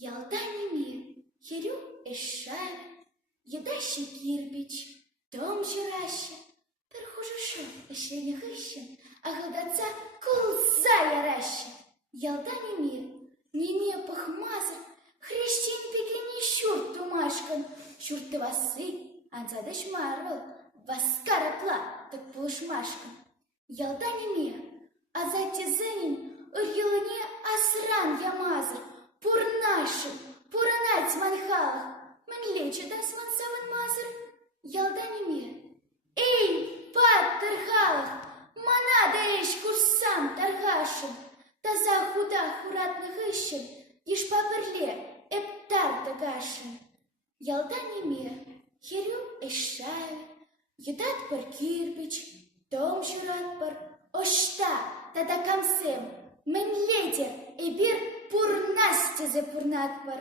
Ялтаними херю эшшаве, едащи кирпич, том жираще, перхожушу эшене хыщен, а гадаца кулза яраще. Ялтаними неме пахмаза, хрещен пекени щурт тумашкан, щурты васы, анзадыш марвал, васкарапла, так полушмашкан. Ялтаними, а затезенин, урьелыне асран ямазыр, пурнашым, пуранать манхалах, мен лечи дасман саван мазыр. Ялтаними, эй, пат тархалах, манада эш курсам тархашым, таза худа хуратных ищен, еш паперле, эптар тагашын. Ялтаними, херю эшшаве, едат пар кирпич, том журат пар, ошта, тада камсем, мен леде, эбир пурнастезе пурнат пар.